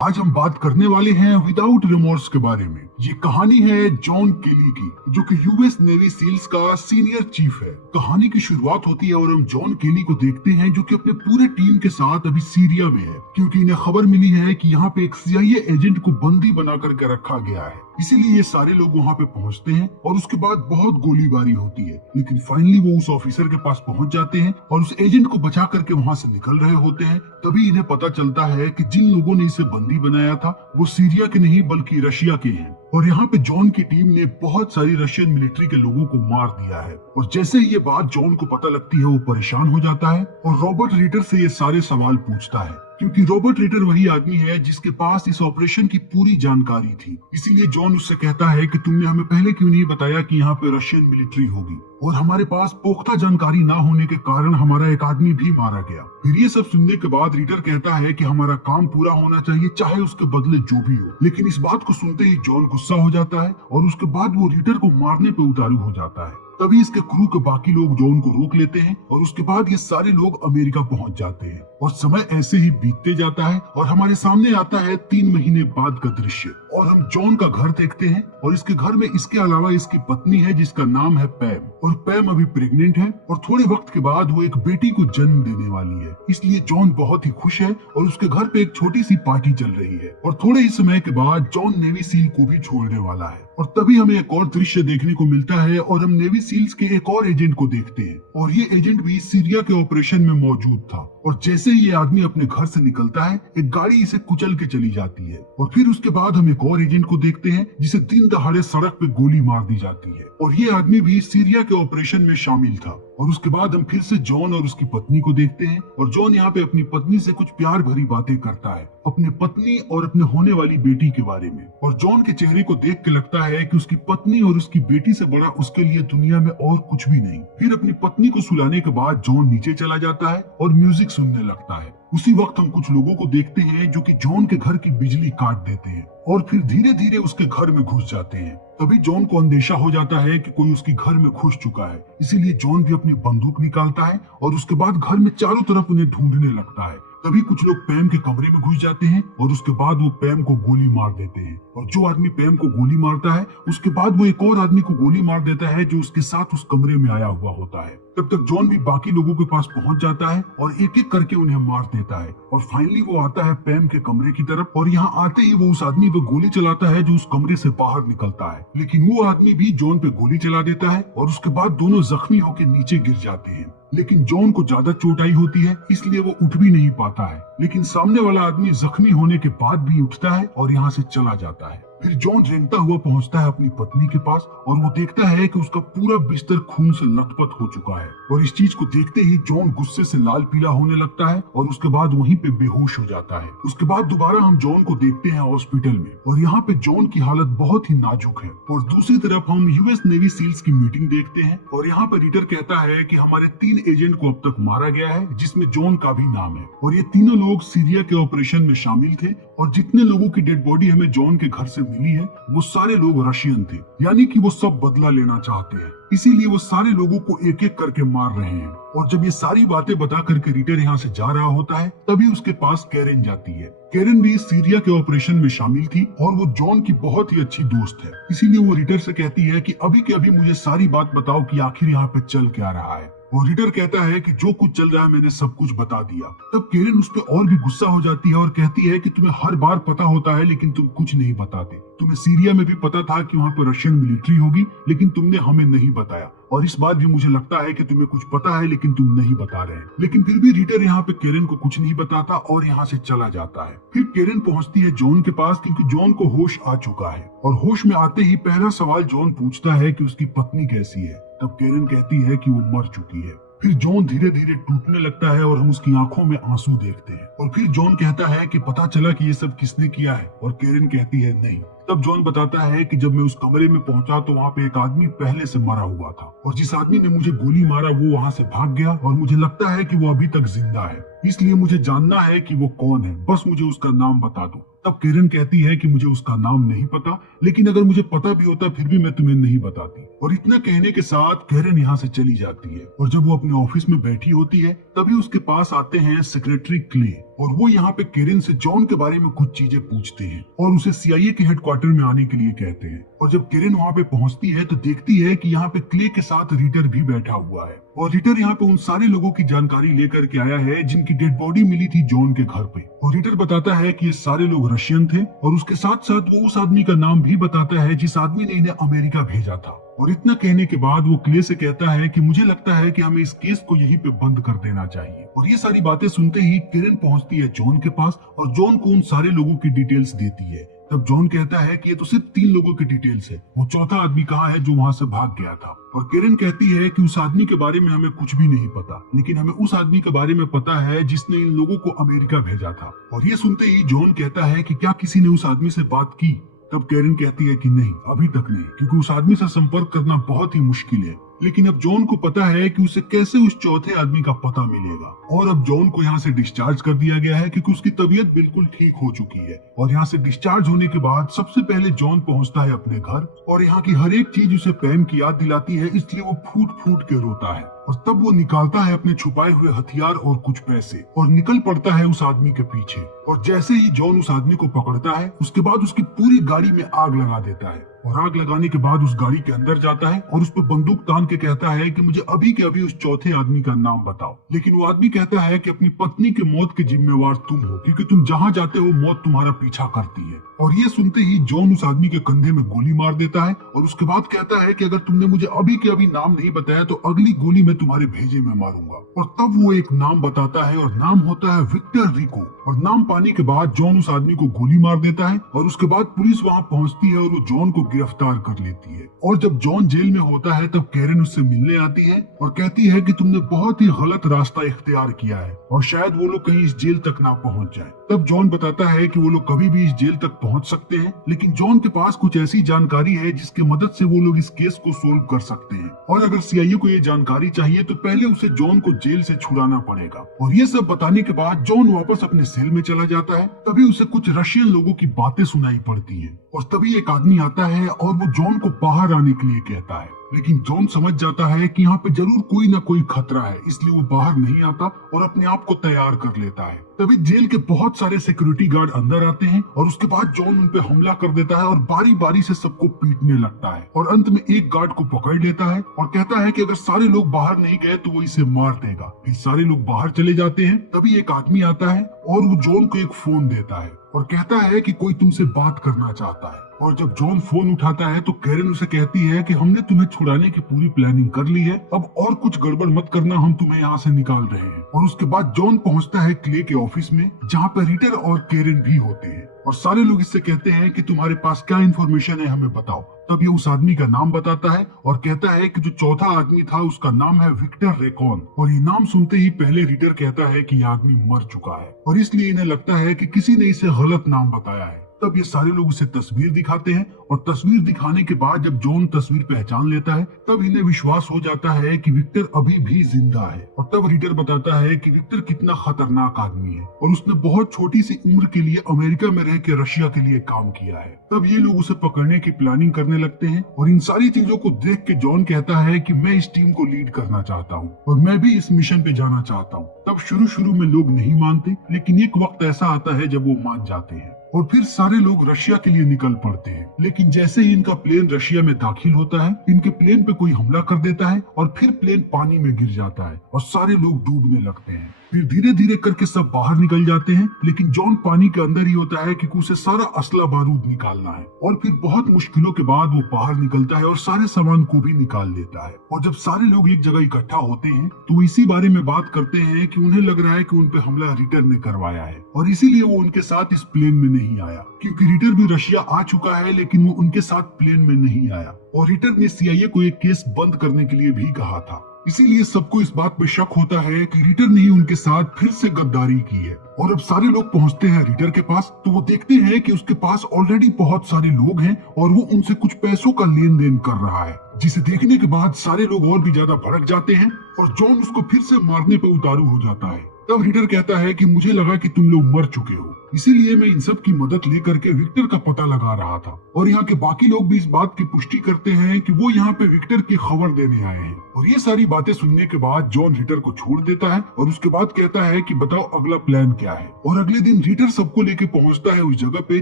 आज हम बात करने वाले हैं विदाउट रिमोर्स के बारे में। ये कहानी है जॉन केली की, जो कि यूएस नेवी सील्स का सीनियर चीफ है। कहानी की शुरुआत होती है और हम जॉन केली को देखते हैं, जो कि अपने पूरे टीम के साथ अभी सीरिया में है, क्योंकि इन्हें खबर मिली है कि यहाँ पे एक CIA एजेंट को बंदी बना करके रखा गया है। इसीलिए ये सारे लोग वहाँ पे पहुँचते हैं और उसके बाद बहुत गोलीबारी होती है, लेकिन फाइनली वो उस ऑफिसर के पास पहुँच जाते हैं और उस एजेंट को बचा करके वहाँ से निकल रहे होते हैं। तभी इन्हें पता चलता है कि जिन लोगों ने इसे बंदी बनाया था वो सीरिया के नहीं बल्कि रशिया के हैं, और यहाँ पे जॉन की टीम ने बहुत सारी रशियन मिलिट्री के लोगों को मार दिया है। और जैसे ही ये बात जॉन को पता लगती है वो परेशान हो जाता है और रॉबर्ट रीटर से ये सारे सवाल पूछता है, क्योंकि रॉबर्ट रीटर वही आदमी है जिसके पास इस ऑपरेशन की पूरी जानकारी थी। इसीलिए जॉन उससे कहता है कि तुमने हमें पहले क्यों नहीं बताया कि यहाँ पे रशियन मिलिट्री होगी, और हमारे पास पुख्ता जानकारी ना होने के कारण हमारा एक आदमी भी मारा गया। फिर ये सब सुनने के बाद रीटर कहता है कि हमारा काम पूरा होना चाहिए, चाहे उसके बदले जो भी हो। लेकिन इस बात को सुनते ही जॉन गुस्सा हो जाता है और उसके बाद वो रीटर को मारने पे उतारू हो जाता है। तभी इसके क्रू के बाकी लोग जॉन को रोक लेते हैं और उसके बाद ये सारे लोग अमेरिका पहुंच जाते हैं। और समय ऐसे ही बीतते जाता है और हमारे सामने आता है 3 महीने बाद का दृश्य, और हम जॉन का घर देखते हैं। और इसके घर में इसके अलावा इसकी पत्नी है जिसका नाम है पैम, और पैम अभी प्रेग्नेंट है और थोड़े वक्त के बाद वो एक बेटी को जन्म देने वाली है। इसलिए जॉन बहुत ही खुश है और उसके घर पे एक छोटी सी पार्टी चल रही है। और थोड़े ही समय के बाद जॉन नेवी सील को भी छोड़ने वाला है। और तभी हमें एक और दृश्य देखने को मिलता है और हम नेवी सील्स के एक और एजेंट को देखते हैं, और ये एजेंट भी सीरिया के ऑपरेशन में मौजूद था। और जैसे ही ये आदमी अपने घर से निकलता है, एक गाड़ी इसे कुचल के चली जाती है। और फिर उसके बाद हम एक और एजेंट को देखते हैं जिसे दिन दहाड़े सड़क पे गोली मार दी जाती है, और ये आदमी भी सीरिया के ऑपरेशन में शामिल था। और उसके बाद हम फिर से जॉन और उसकी पत्नी को देखते हैं, और जॉन यहाँ पे अपनी पत्नी से कुछ प्यार भरी बातें करता है, अपने पत्नी और अपने होने वाली बेटी के बारे में। और जॉन के चेहरे को देख के लगता है कि उसकी पत्नी और उसकी बेटी से बड़ा उसके लिए दुनिया में और कुछ भी नहीं। फिर अपनी पत्नी को सुलाने के बाद जॉन नीचे चला जाता है और म्यूजिक सुनने लगता है। उसी वक्त हम कुछ लोगों को देखते हैं जो कि जॉन के घर की बिजली काट देते हैं और फिर धीरे धीरे उसके घर में घुस जाते हैं। तभी जॉन को अंदेशा हो जाता है कि कोई उसके घर में घुस चुका है। इसीलिए जॉन भी अपनी बंदूक निकालता है और उसके बाद घर में चारों तरफ उन्हें ढूंढने लगता है। तभी कुछ लोग पैम के कमरे में घुस जाते हैं और उसके बाद वो पैम को गोली मार देते हैं। और जो आदमी पैम को गोली मारता है उसके बाद वो एक और आदमी को गोली मार देता है जो उसके साथ उस कमरे में आया हुआ होता है। तब तक जॉन भी बाकी लोगों के पास पहुंच जाता है और एक एक करके उन्हें मार देता है। और फाइनली वो आता है पैम के कमरे की तरफ, और यहाँ आते ही वो उस आदमी पे गोली चलाता है जो उस कमरे से बाहर निकलता है। लेकिन वो आदमी भी जॉन पे गोली चला देता है और उसके बाद दोनों जख्मी होकर नीचे गिर जाते हैं। लेकिन जॉन को ज्यादा चोट आई होती है, इसलिए वो उठ भी नहीं पाता है। लेकिन सामने वाला आदमी जख्मी होने के बाद भी उठता है और यहाँ से चला जाता है। फिर जॉन रेंगता हुआ पहुंचता है अपनी पत्नी के पास और वो देखता है कि उसका पूरा बिस्तर खून से लथपथ हो चुका है। और इस चीज को देखते ही जॉन गुस्से से लाल पीला होने लगता है और उसके बाद वहीं पे बेहोश हो जाता है। उसके बाद दोबारा हम जॉन को देखते हैं हॉस्पिटल में, और यहाँ पे जॉन की हालत बहुत ही नाजुक है। और दूसरी तरफ हम यूएस नेवी सील्स की मीटिंग देखते हैं, और यहाँ पे रीटर कहता है कि हमारे 3 एजेंट को अब तक मारा गया है, जिसमें जॉन का भी नाम है। और ये तीनों लोग सीरिया के ऑपरेशन में शामिल थे, और जितने लोगों की डेड बॉडी हमें जॉन के घर से मिली है वो सारे लोग रशियन थे, यानी कि वो सब बदला लेना चाहते हैं। इसीलिए वो सारे लोगों को एक एक करके मार रहे हैं। और जब ये सारी बातें बता करके रीटर यहाँ से जा रहा होता है, तभी उसके पास कैरेन जाती है। कैरेन भी सीरिया के ऑपरेशन में शामिल थी और वो जॉन की बहुत ही अच्छी दोस्त है। इसीलिए वो रीटर से कहती है कि अभी के अभी मुझे सारी बात बताओ कि आखिर यहाँ पे चल क्या रहा है। और रीटर कहता है कि जो कुछ चल रहा है मैंने सब कुछ बता दिया। तब कैरेन उस पर और भी गुस्सा हो जाती है और कहती है कि तुम्हें हर बार पता होता है लेकिन तुम कुछ नहीं बताते। तुम्हें सीरिया में भी पता था कि वहाँ पर रशियन मिलिट्री होगी, लेकिन तुमने हमें नहीं बताया। और इस बात भी मुझे लगता है कि तुम्हें कुछ पता है लेकिन तुम नहीं बता रहे। लेकिन फिर भी रीटर यहाँ पे कैरेन को कुछ नहीं बताता और यहाँ से चला जाता है। फिर कैरेन पहुँचती है जॉन के पास, क्योंकि जॉन को होश आ चुका है। और होश में आते ही पहला सवाल जॉन पूछता है कि उसकी पत्नी कैसी है। तब कैरेन कहती है कि वो मर चुकी है। फिर जॉन धीरे धीरे टूटने लगता है और हम उसकी आंखों में आंसू देखते हैं। और फिर जॉन कहता है कि पता चला कि ये सब किसने किया है, और कैरेन कहती है नहीं। तब जॉन बताता है कि जब मैं उस कमरे में पहुंचा तो वहाँ पे एक आदमी पहले से मरा हुआ था, और जिस आदमी ने मुझे गोली मारा वो वहाँ से भाग गया, और मुझे लगता है कि वो अभी तक जिंदा है। इसलिए मुझे जानना है कि वो कौन है, बस मुझे उसका नाम बता दो। तब कैरेन कहती है कि मुझे उसका नाम नहीं पता, लेकिन अगर मुझे पता भी होता फिर भी मैं तुम्हें नहीं बताती। और इतना कहने के साथ कैरेन यहाँ से चली जाती है। और जब वो अपने ऑफिस में बैठी होती है तभी उसके पास आते हैं सेक्रेटरी क्ले, और वो यहाँ पे केरन से जॉन के बारे में कुछ चीजें पूछते हैं और उसे CIA के हेडक्वार्टर में आने के लिए कहते हैं। और जब केरन वहाँ पे पहुँचती है तो देखती है कि यहाँ पे क्ले के साथ रीटर भी बैठा हुआ है और रीटर यहाँ पे उन सारे लोगों की जानकारी लेकर के आया है जिनकी डेड बॉडी मिली थी जॉन के घर पे। और रीटर बताता है कि ये सारे लोग रशियन थे और उसके साथ साथ वो उस आदमी का नाम भी बताता है जिस आदमी ने इन्हें अमेरिका भेजा था। और इतना कहने के बाद वो क्ले से कहता है कि मुझे लगता है कि हमें इस केस को यहीं पे बंद कर देना चाहिए। और ये सारी बातें सुनते ही केरन पहुंचती है जॉन के पास और जॉन को उन सारे लोगों की डिटेल्स देती है। तब जॉन कहता है कि ये तो सिर्फ 3 लोगों की डिटेल्स है, वो चौथा आदमी कहाँ है जो वहाँ से भाग गया था। और केरन कहती है कि उस आदमी के बारे में हमें कुछ भी नहीं पता, लेकिन हमें उस आदमी के बारे में पता है जिसने इन लोगों को अमेरिका भेजा था। और ये सुनते ही जॉन कहता है कि क्या किसी ने उस आदमी से बात की? तब केरन कहती है कि नहीं, अभी तक नहीं, क्योंकि उस आदमी से संपर्क करना बहुत ही मुश्किल है। लेकिन अब जॉन को पता है कि उसे कैसे उस चौथे आदमी का पता मिलेगा। और अब जॉन को यहाँ से डिस्चार्ज कर दिया गया है क्योंकि उसकी तबीयत बिल्कुल ठीक हो चुकी है। और यहाँ से डिस्चार्ज होने के बाद सबसे पहले जॉन पहुँचता है अपने घर और यहाँ की हर एक चीज उसे पैम की याद दिलाती है, इसलिए वो फूट फूट के रोता है। और तब वो निकालता है अपने छुपाए हुए हथियार और कुछ पैसे और निकल पड़ता है उस आदमी के पीछे। और जैसे ही जॉन उस आदमी को पकड़ता है उसके बाद उसकी पूरी गाड़ी में आग लगा देता है। और आग लगाने के बाद उस गाड़ी के अंदर जाता है और उस पर बंदूक तान के कहता है कि मुझे अभी के अभी उस चौथे आदमी का नाम बताओ। लेकिन वो आदमी कहता है कि अपनी पत्नी की मौत के जिम्मेवार तुम हो, क्योंकि तुम जहाँ जाते हो मौत तुम्हारा पीछा करती है। और ये सुनते ही जॉन उस आदमी के कंधे में गोली मार देता है और उसके बाद कहता है कि अगर तुमने मुझे अभी के अभी नाम नहीं बताया तो अगली गोली मैं तुम्हारे भेजे में मारूंगा। और तब वो एक नाम बताता है और नाम होता है विक्टर रिको। और नाम पाने के बाद जॉन उस आदमी को गोली मार देता है और उसके बाद पुलिस वहाँ पहुँचती है और वो जॉन को गिरफ्तार कर लेती है। और जब जॉन जेल में होता है तब केरन उससे मिलने आती है और कहती है कि तुमने बहुत ही गलत रास्ता इख्तियार किया है और शायद वो लोग कहीं इस जेल तक ना पहुंच जाए। तब जॉन बताता है कि वो लोग कभी भी इस जेल तक पहुंच सकते हैं, लेकिन जॉन के पास कुछ ऐसी जानकारी है जिसकी मदद से वो लोग इस केस को सोल्व कर सकते हैं। और अगर CIA को ये जानकारी चाहिए तो पहले उसे जॉन को जेल से छुड़ाना पड़ेगा। और ये सब बताने के बाद जॉन वापस अपने सेल में चला जाता है। तभी उसे कुछ रशियन लोगों की बातें सुनाई पड़ती है और तभी एक आदमी आता है और वो जॉन को बाहर आने के लिए कहता है। लेकिन जॉन समझ जाता है कि यहाँ पे जरूर कोई ना कोई खतरा है, इसलिए वो बाहर नहीं आता और अपने आप को तैयार कर लेता है। तभी जेल के बहुत सारे सिक्योरिटी गार्ड अंदर आते हैं और उसके बाद जॉन उन पे हमला कर देता है और बारी बारी से सबको पीटने लगता है। और अंत में एक गार्ड को पकड़ लेता है और कहता है कि अगर सारे लोग बाहर नहीं गए तो वो इसे मार देगा। फिर सारे लोग बाहर चले जाते हैं। तभी एक आदमी आता है और वो जॉन को एक फोन देता है और कहता है कि कोई तुमसे बात करना चाहता है। और जब जॉन फोन उठाता है तो कैरन उसे कहती है कि हमने तुम्हें छुड़ाने की पूरी प्लानिंग कर ली है, अब और कुछ गड़बड़ मत करना, हम तुम्हें यहाँ से निकाल रहे हैं। और उसके बाद जॉन पहुँचता है क्ले के ऑफिस में जहाँ पर रीटर और कैरन भी होते हैं और सारे लोग इससे कहते हैं कि तुम्हारे पास क्या इन्फॉर्मेशन है हमें बताओ। तब ये उस आदमी का नाम बताता है और कहता है कि जो चौथा आदमी था उसका नाम है विक्टर रेकॉन। और ये नाम सुनते ही पहले रीडर कहता है कि यह आदमी मर चुका है और इसलिए इन्हें लगता है कि किसी ने इसे गलत नाम बताया है। तब ये सारे लोग उसे तस्वीर दिखाते हैं और तस्वीर दिखाने के बाद जब जॉन तस्वीर पहचान लेता है तब इन्हें विश्वास हो जाता है कि विक्टर अभी भी जिंदा है। और तब रीडर बताता है कि विक्टर कितना खतरनाक आदमी है और उसने बहुत छोटी सी उम्र के लिए अमेरिका में रह के रशिया के लिए काम किया है। तब ये लोग उसे पकड़ने की प्लानिंग करने लगते हैं और इन सारी चीजों को देख के जॉन कहता है कि मैं इस टीम को लीड करना चाहता हूँ और मैं भी इस मिशन पे जाना चाहता हूँ। तब शुरू में लोग नहीं मानते, लेकिन एक वक्त ऐसा आता है जब वो मान जाते हैं और फिर सारे लोग रशिया के लिए निकल पड़ते हैं। लेकिन जैसे ही इनका प्लेन रशिया में दाखिल होता है इनके प्लेन पे कोई हमला कर देता है और फिर प्लेन पानी में गिर जाता है और सारे लोग डूबने लगते हैं। फिर धीरे धीरे करके सब बाहर निकल जाते हैं, लेकिन जॉन पानी के अंदर ही होता है क्योंकि उसे सारा असला बारूद निकालना है। और फिर बहुत मुश्किलों के बाद वो बाहर निकलता है और सारे सामान को भी निकाल लेता है। और जब सारे लोग एक जगह इकट्ठा होते हैं तो इसी बारे में बात करते हैं कि उन्हें लग रहा है कि उन पे हमला रीडर ने करवाया है और इसीलिए वो उनके साथ इस प्लेन में नहीं आया, क्योंकि रीडर भी रशिया आ चुका है लेकिन वो उनके साथ प्लेन में नहीं आया। और रीडर ने CIA को एक केस बंद करने के लिए भी कहा था, इसीलिए सबको इस बात पे शक होता है कि रीडर ने ही उनके साथ फिर से गद्दारी की है। और अब सारे लोग पहुंचते हैं रीडर के पास तो वो देखते हैं कि उसके पास ऑलरेडी बहुत सारे लोग हैं और वो उनसे कुछ पैसों का लेन देन कर रहा है, जिसे देखने के बाद सारे लोग और भी ज्यादा भड़क जाते हैं और जॉन उसको फिर से मारने पे उतारू हो जाता है। तब रीडर कहता है कि मुझे लगा कि तुम लोग मर चुके हो इसीलिए मैं इन सब की मदद लेकर के विक्टर का पता लगा रहा था। और यहाँ के बाकी लोग भी इस बात की पुष्टि करते हैं कि वो यहाँ पे विक्टर की खबर देने आए हैं। और ये सारी बातें सुनने के बाद जॉन रिटर को छोड़ देता है और उसके बाद कहता है कि बताओ अगला प्लान क्या है। और अगले दिन रिटर सबको लेके पहुंचता है उस जगह पे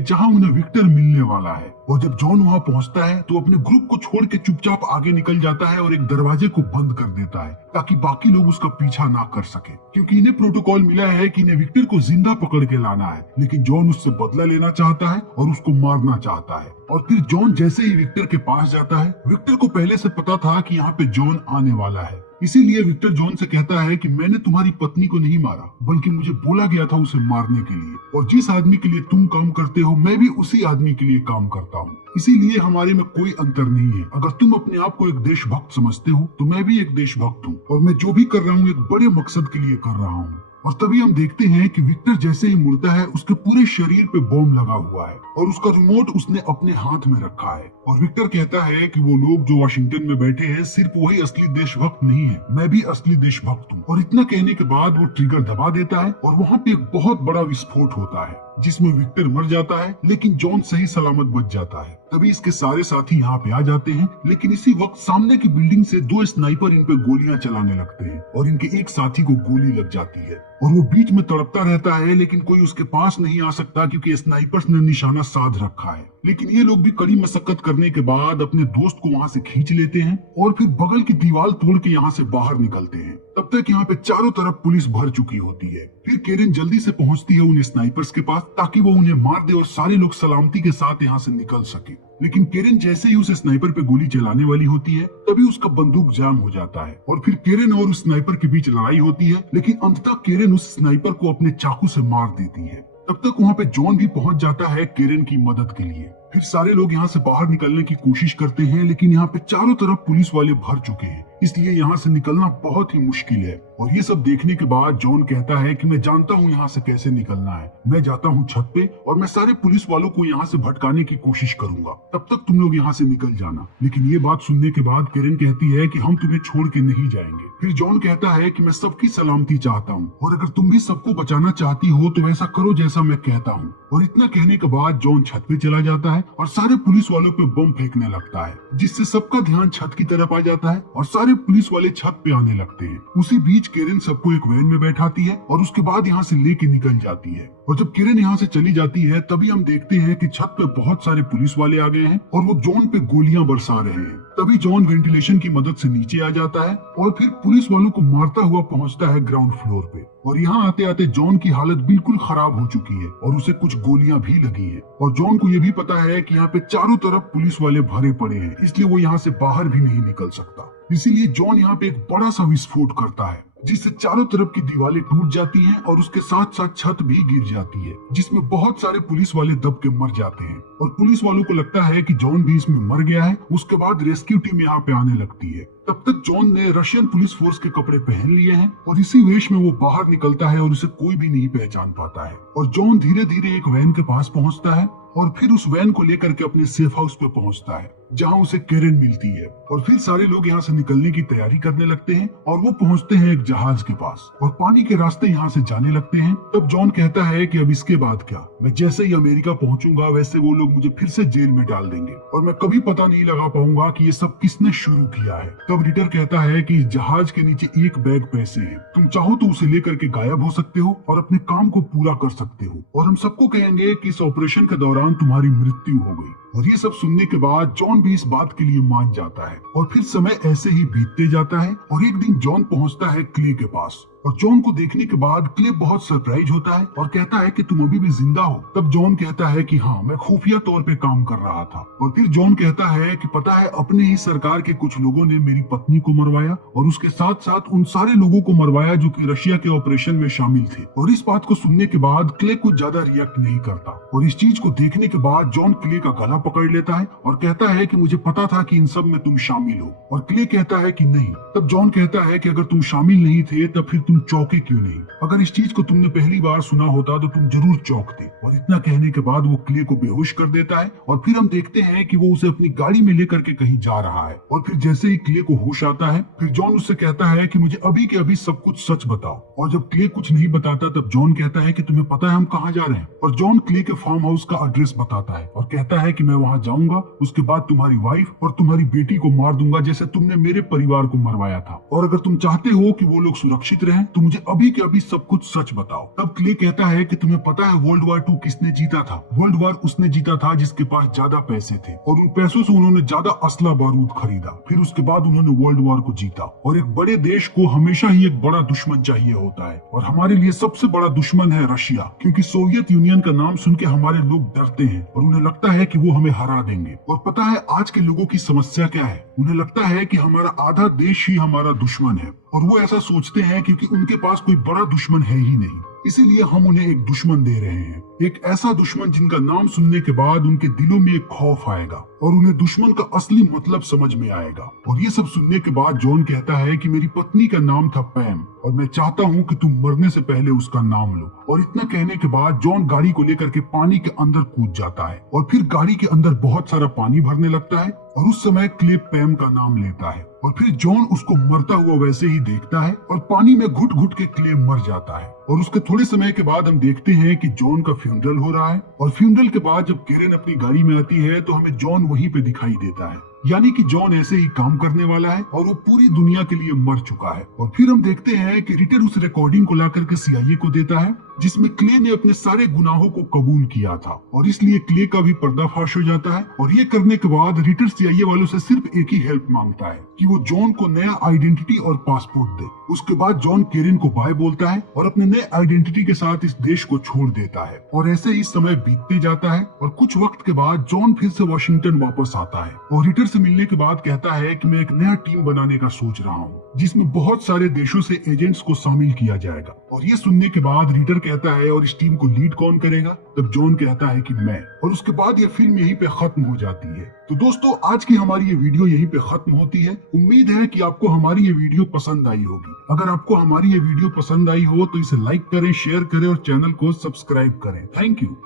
जहाँ उन्हें विक्टर मिलने वाला है। और जब जॉन वहाँ पहुंचता है तो अपने ग्रुप को छोड़ के चुपचाप आगे निकल जाता है और एक दरवाजे को बंद कर देता है ताकि बाकी लोग उसका पीछा ना कर सके, क्योंकि इन्हें प्रोटोकॉल मिला है कि इन्हें विक्टर को जिंदा पकड़ के लाना है। लेकिन जॉन उससे बदला लेना चाहता है और उसको मारना चाहता है। और फिर जॉन जैसे ही विक्टर के पास जाता है, विक्टर को पहले से पता था कि यहाँ पे जॉन आने वाला है। इसीलिए विक्टर जॉन से कहता है कि मैंने तुम्हारी पत्नी को नहीं मारा, बल्कि मुझे बोला गया था उसे मारने के लिए, और जिस आदमी के लिए तुम काम करते हो मैं भी उसी आदमी के लिए काम करता हूँ। इसीलिए हमारे में कोई अंतर नहीं है। अगर तुम अपने आप को एक देशभक्त समझते हो तो मैं भी एक देशभक्त हूँ, और मैं जो भी कर रहा हूँ एक बड़े मकसद के लिए कर रहा हूँ। और तभी हम देखते हैं कि विक्टर जैसे ही मुड़ता है उसके पूरे शरीर पे बॉम्ब लगा हुआ है और उसका रिमोट उसने अपने हाथ में रखा है। और विक्टर कहता है कि वो लोग जो वाशिंगटन में बैठे हैं सिर्फ वही असली देशभक्त नहीं है, मैं भी असली देशभक्त हूँ। और इतना कहने के बाद वो ट्रिगर दबा देता है और वहाँ पे एक बहुत बड़ा विस्फोट होता है जिसमें विक्टर मर जाता है, लेकिन जॉन सही सलामत बच जाता है। तभी इसके सारे साथी यहाँ पे आ जाते हैं, लेकिन इसी वक्त सामने की बिल्डिंग से दो स्नाइपर इन पे गोलियां चलाने लगते हैं और इनके एक साथी को गोली लग जाती है और वो बीच में तड़पता रहता है, लेकिन कोई उसके पास नहीं आ सकता क्योंकि स्नाइपर्स ने निशाना साध रखा है। लेकिन ये लोग भी कड़ी मशक्कत करने के बाद अपने दोस्त को वहाँ से खींच लेते हैं और फिर बगल की दीवार तोड़ के यहाँ से बाहर निकलते हैं। तब तक यहाँ पे चारों तरफ पुलिस भर चुकी होती है। फिर केरिन जल्दी से पहुंचती है उन स्नाइपर्स के पास ताकि वो उन्हें मार दे और सारे लोग सलामती के साथ यहाँ से निकल सके। लेकिन केरिन जैसे ही उस स्नाइपर पे गोली चलाने वाली होती है तभी उसका बंदूक जाम हो जाता है और फिर केरिन और उस स्नाइपर के बीच लड़ाई होती है, लेकिन अंततः केरिन उस स्नाइपर को अपने चाकू से मार देती है। तब तक वहाँ पे जॉन भी पहुंच जाता है केरिन की मदद के लिए। फिर सारे लोग यहाँ से बाहर निकलने की कोशिश करते हैं, लेकिन यहाँ पे चारों तरफ पुलिस वाले भर चुके हैं, इसलिए यहाँ से निकलना बहुत ही मुश्किल है। और ये सब देखने के बाद जॉन कहता है कि मैं जानता हूँ यहाँ से कैसे निकलना है। मैं जाता हूँ छत पे और मैं सारे पुलिस वालों को यहाँ से भटकाने की कोशिश करूंगा, तब तक तुम लोग यहाँ से निकल जाना। लेकिन ये बात सुनने के बाद केरिन कहती है कि हम तुम्हें छोड़ के नहीं जाएंगे। फिर जॉन कहता है कि मैं सबकी सलामती चाहता हूँ और अगर तुम भी सबको बचाना चाहती हो तो ऐसा करो जैसा मैं कहता हूँ। और इतना कहने के बाद जॉन छत पे चला जाता है और सारे पुलिस वालों पे बम फेंकने लगता है, जिससे सबका ध्यान छत की तरफ आ जाता है और सारे पुलिस वाले छत पे आने लगते हैं। उसी बीच केरिन सबको एक वैन में बैठाती है और उसके बाद यहाँ से लेके निकल जाती है। और जब केरिन यहाँ से चली जाती है तभी हम देखते हैं कि छत पे बहुत सारे पुलिस वाले आ गए हैं और वो जॉन पे गोलियां बरसा रहे हैं। तभी जॉन वेंटिलेशन की मदद से नीचे आ जाता है और फिर पुलिस वालों को मारता हुआ पहुंचता है ग्राउंड फ्लोर पे। और यहाँ आते आते जॉन की हालत बिल्कुल खराब हो चुकी है और उसे कुछ गोलियां भी लगी है। और जॉन को ये भी पता है कि यहाँ पे चारों तरफ पुलिस वाले भरे पड़े हैं, इसलिए वो यहाँ से बाहर भी नहीं निकल सकता। इसीलिए जॉन यहाँ पे एक बड़ा सा विस्फोट करता है जिससे चारों तरफ की दीवारें टूट जाती हैं और उसके साथ साथ छत भी गिर जाती है, जिसमें बहुत सारे पुलिस वाले दब के मर जाते हैं। और पुलिस वालों को लगता है कि जॉन भी इसमें मर गया है। उसके बाद रेस्क्यू टीम यहाँ पे आने लगती है। तब तक जॉन ने रशियन पुलिस फोर्स के कपड़े पहन लिए हैं और इसी वेश में वो बाहर निकलता है और उसे कोई भी नहीं पहचान पाता है। और जॉन धीरे धीरे एक वैन के पास पहुंचता है और फिर उस वैन को लेकर के अपने सेफ हाउस पे पहुंचता है जहां उसे केरिन मिलती है। और फिर सारे लोग यहाँ से निकलने की तैयारी करने लगते हैं और वो पहुंचते हैं एक जहाज के पास और पानी के रास्ते यहाँ से जाने लगते हैं। तब जॉन कहता है कि अब इसके बाद क्या, मैं जैसे ही अमेरिका पहुंचूंगा वैसे वो लोग मुझे फिर से जेल में डाल देंगे और मैं कभी पता नहीं लगा पाऊंगा कि ये सब किसने शुरू किया है। तब रिटर कहता है कि इस जहाज के नीचे एक बैग पैसे हैं, तुम चाहो तो उसे लेकर के गायब हो सकते हो और अपने काम को पूरा कर सकते हो और हम सबको कहेंगे कि इस ऑपरेशन के दौरान तुम्हारी मृत्यु हो गई। और ये सब सुनने के बाद जॉन भी इस बात के लिए मान जाता है और फिर समय ऐसे ही बीतते जाता है और एक दिन जॉन पहुंचता है क्ले के पास और जॉन को देखने के बाद क्ले बहुत सरप्राइज होता है और कहता है कि तुम अभी भी जिंदा हो। तब जॉन कहता है कि हाँ, मैं खुफिया तौर पे काम कर रहा था। और फिर जॉन कहता है कि पता है, अपने ही सरकार के कुछ लोगों ने मेरी पत्नी को मरवाया और उसके साथ साथ उन सारे लोगों को मरवाया जो कि रशिया के ऑपरेशन में शामिल थे। और इस बात को सुनने के बाद क्ले कुछ ज्यादा रिएक्ट नहीं करता और इस चीज को देखने के बाद जॉन क्ले का गला पकड़ लेता है और कहता है कि मुझे पता था कि इन सब में तुम शामिल हो। और क्ले कहता है कि नहीं। तब जॉन कहता है कि अगर तुम शामिल नहीं थे तब फिर तुम चौंके क्यों नहीं? अगर इस चीज को तुमने पहली बार सुना होता तो तुम जरूर चौंकते। और इतना कहने के बाद वो क्ले को बेहोश कर देता है और फिर हम देखते हैं कि वो उसे अपनी गाड़ी में लेकर के कहीं जा रहा है। और फिर जैसे ही क्ले को होश आता है फिर जॉन उससे कहता है कि मुझे अभी के अभी सब कुछ सच बताओ। और जब क्ले कुछ नहीं बताता तब जॉन कहता है कि तुम्हें पता है हम कहाँ जा रहे हैं? और जॉन क्ले के फार्म हाउस का एड्रेस बताता है और कहता है कि मैं वहाँ जाऊंगा, उसके बाद तुम्हारी वाइफ और तुम्हारी बेटी को मार दूंगा जैसे तुमने मेरे परिवार को मरवाया था। और अगर तुम चाहते हो कि वो लोग सुरक्षित रहें तो मुझे अभी के अभी सब कुछ सच बताओ। तब क्ले कहता है कि तुम्हें पता है वर्ल्ड वॉर 2 किसने जीता था? वर्ल्ड वॉर उसने जीता था जिसके पास ज्यादा पैसे थे और उन पैसों से उन्होंने ज्यादा असला बारूद खरीदा। फिर उसके बाद उन्होंने वर्ल्ड वॉर को जीता। और एक बड़े देश को हमेशा ही एक बड़ा दुश्मन चाहिए होता है और हमारे लिए सबसे बड़ा दुश्मन है रशिया, क्योंकि सोवियत यूनियन का नाम सुन के हमारे लोग डरते हैं और उन्हें लगता है कि वो हमें हरा देंगे। और पता है आज के लोगों की समस्या क्या है? उन्हें लगता है कि हमारा आधा देश ही हमारा दुश्मन है और वो ऐसा सोचते हैं क्योंकि उनके पास कोई बड़ा दुश्मन है ही नहीं। इसीलिए हम उन्हें एक दुश्मन दे रहे हैं, एक ऐसा दुश्मन जिनका नाम सुनने के बाद उनके दिलों में एक खौफ आएगा और उन्हें दुश्मन का असली मतलब समझ में आएगा। और ये सब सुनने के बाद जॉन कहता है कि मेरी पत्नी का नाम था पैम और मैं चाहता हूँ कि तुम मरने से पहले उसका नाम लो। और इतना कहने के बाद जॉन गाड़ी को लेकर के पानी के अंदर कूद जाता है और फिर गाड़ी के अंदर बहुत सारा पानी भरने लगता है और उस समय क्ले पैम का नाम लेता है और फिर जॉन उसको मरता हुआ वैसे ही देखता है और पानी में घुट घुट के क्ले मर जाता है। और उसके थोड़े समय के बाद हम देखते हैं कि जॉन का फ्यूनरल हो रहा है और फ्यूनरल के बाद जब केरेन अपनी गाड़ी में आती है तो हमें जॉन वहीं पे दिखाई देता है, यानी कि जॉन ऐसे ही काम करने वाला है और वो पूरी दुनिया के लिए मर चुका है। और फिर हम देखते हैं कि रिटर उस रिकॉर्डिंग को लाकर के CIA को देता है जिसमें क्ले ने अपने सारे गुनाहों को कबूल किया था और इसलिए क्ले का भी पर्दाफाश हो जाता है। और ये करने के बाद रिटर CIA वालों से सिर्फ एक ही हेल्प मांगता है कि वो जॉन को नया आइडेंटिटी और पासपोर्ट दे। उसके बाद जॉन केरेन को बाय बोलता है और अपने नए आइडेंटिटी के साथ इस देश को छोड़ देता है। और ऐसे ही समय बीतते जाता है और कुछ वक्त के बाद जॉन फिर से वॉशिंगटन वापस आता है और रिटर से मिलने के बाद कहता है कि मैं एक नया टीम बनाने का सोच रहा हूँ जिसमें बहुत सारे देशों से एजेंट्स को शामिल किया जाएगा। और ये सुनने के बाद रिटर कहता है और इस टीम को लीड कौन करेगा? तब जॉन कहता है कि मैं। और उसके बाद ये फिल्म यहीं पे खत्म हो जाती है। तो दोस्तों आज की हमारी ये वीडियो यहीं पे खत्म होती है। उम्मीद है कि आपको हमारी ये वीडियो पसंद आई होगी। अगर आपको हमारी ये वीडियो पसंद आई हो तो इसे लाइक करें, शेयर करें और चैनल को सब्सक्राइब करें। Thank you.